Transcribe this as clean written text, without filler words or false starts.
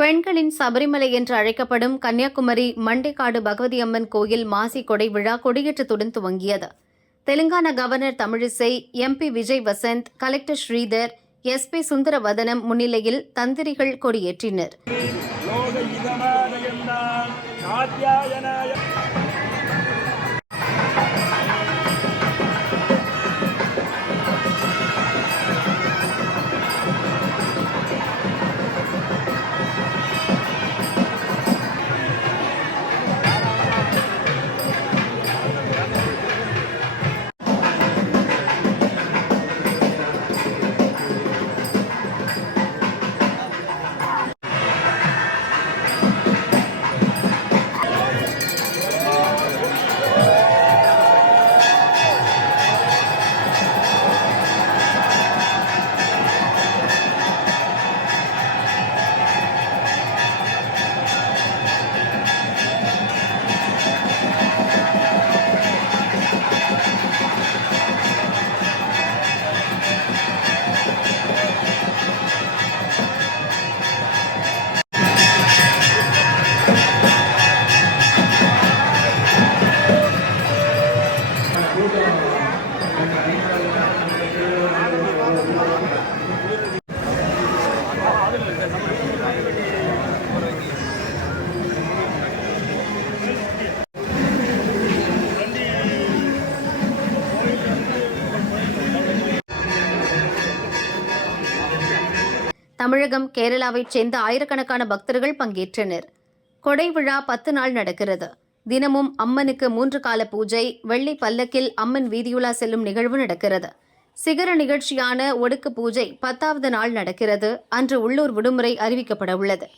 பெண்களின் சபரிமலை என்று அழைக்கப்படும் கன்னியாகுமரி மண்டைக்காடு பகவதி அம்மன் கோயில் மாசி கொடை விழா கொடியேற்றத்துடன் துவங்கியது. Telangana governor Tamilisai, MP Vijay Vasanth, collector Sridhar, SP Sundaravadanam முன்னிலையில் தந்திரிகள் கொடியேற்றினர். தமிழகம், கேரளாவைச் சேர்ந்த ஆயிரக்கணக்கான பக்தர்கள் பங்கேற்றனர். கொடை விழா 10 நாள் நடக்கிறது. தினமும் அம்மனுக்கு 3 கால பூஜை, வெள்ளி பல்லக்கில் அம்மன் வீதியுலா செல்லும் நிகழ்வு நடக்கிறது. சிகர நிகழ்ச்சியான ஒடுக்கு பூஜை 10வது நாள் நடக்கிறது. அன்று உள்ளூர் விடுமுறை அறிவிக்கப்பட உள்ளது.